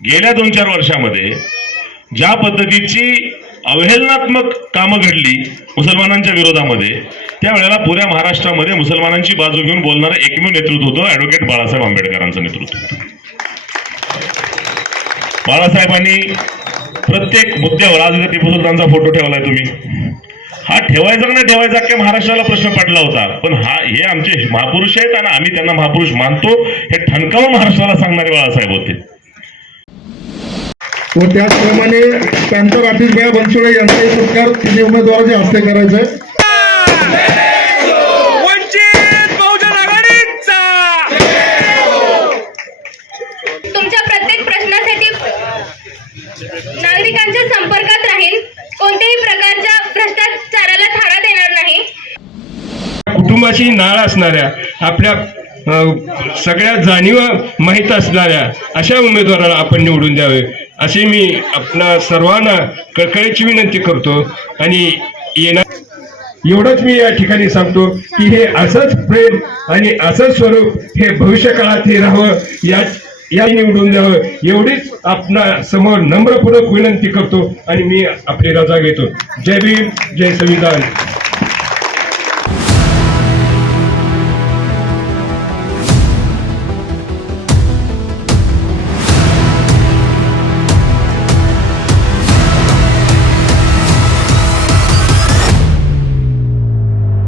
गेल्या 2-4 वर्षामध्ये ज्या पद्धतीची अवहेलनात्मक कामं घडली मुसलमानांच्या विरोधामध्ये, त्यावेळेला पुऱ्या महाराष्ट्रामध्ये मुसलमानांची बाजू घेऊन बोलणारं एकमेव नेतृत्व होतं ॲडव्होकेट बाळासाहेब आंबेडकरांचं नेतृत्व. बाळासाहेबांनी प्रत्येक मुद्द्यावर, आज इथे टिपू सुलतानचा फोटो ठेवलाय तुम्ही, हा ठेवायचा का नाही ठेवायचा अख्ख्या महाराष्ट्राला प्रश्न पडला होता. पण हे आमचे महापुरुष आहेत आणि आम्ही त्यांना महापुरुष मानतो हे ठणकावून महाराष्ट्राला सांगणारे बाळासाहेब होते. व त्याचप्रमाणे पॅन्थर आतिशभाई बनसोडे यांचाही सत्कार तिन्ही उमेदवारांच्या हस्ते करायचा आहे. तुमच्या प्रत्येक प्रश्नासाठी नागरिकांच्या संपर्कात राहील, कोणत्याही प्रकारच्या भ्रष्टाचाराला थारा देणार नाही. कुटुंबाशी नाळ असणाऱ्या, आपल्या सगळ्या जाणीवा माहीत असणाऱ्या अशा उमेदवाराला आपण निवडून द्यावे अशी मी आपणा सर्वांना कळकळीची विनंती करतो. आणि एवढंच मी या ठिकाणी सांगतो की हे असंच प्रेम आणि असंच स्वरूप हे भविष्य काळात हे राहावं, या निवडून द्यावं एवढीच आपणा समोर नम्रपूर्वक विनंती करतो आणि मी आपली रजा घेतो. जय भीम, जय संविधान.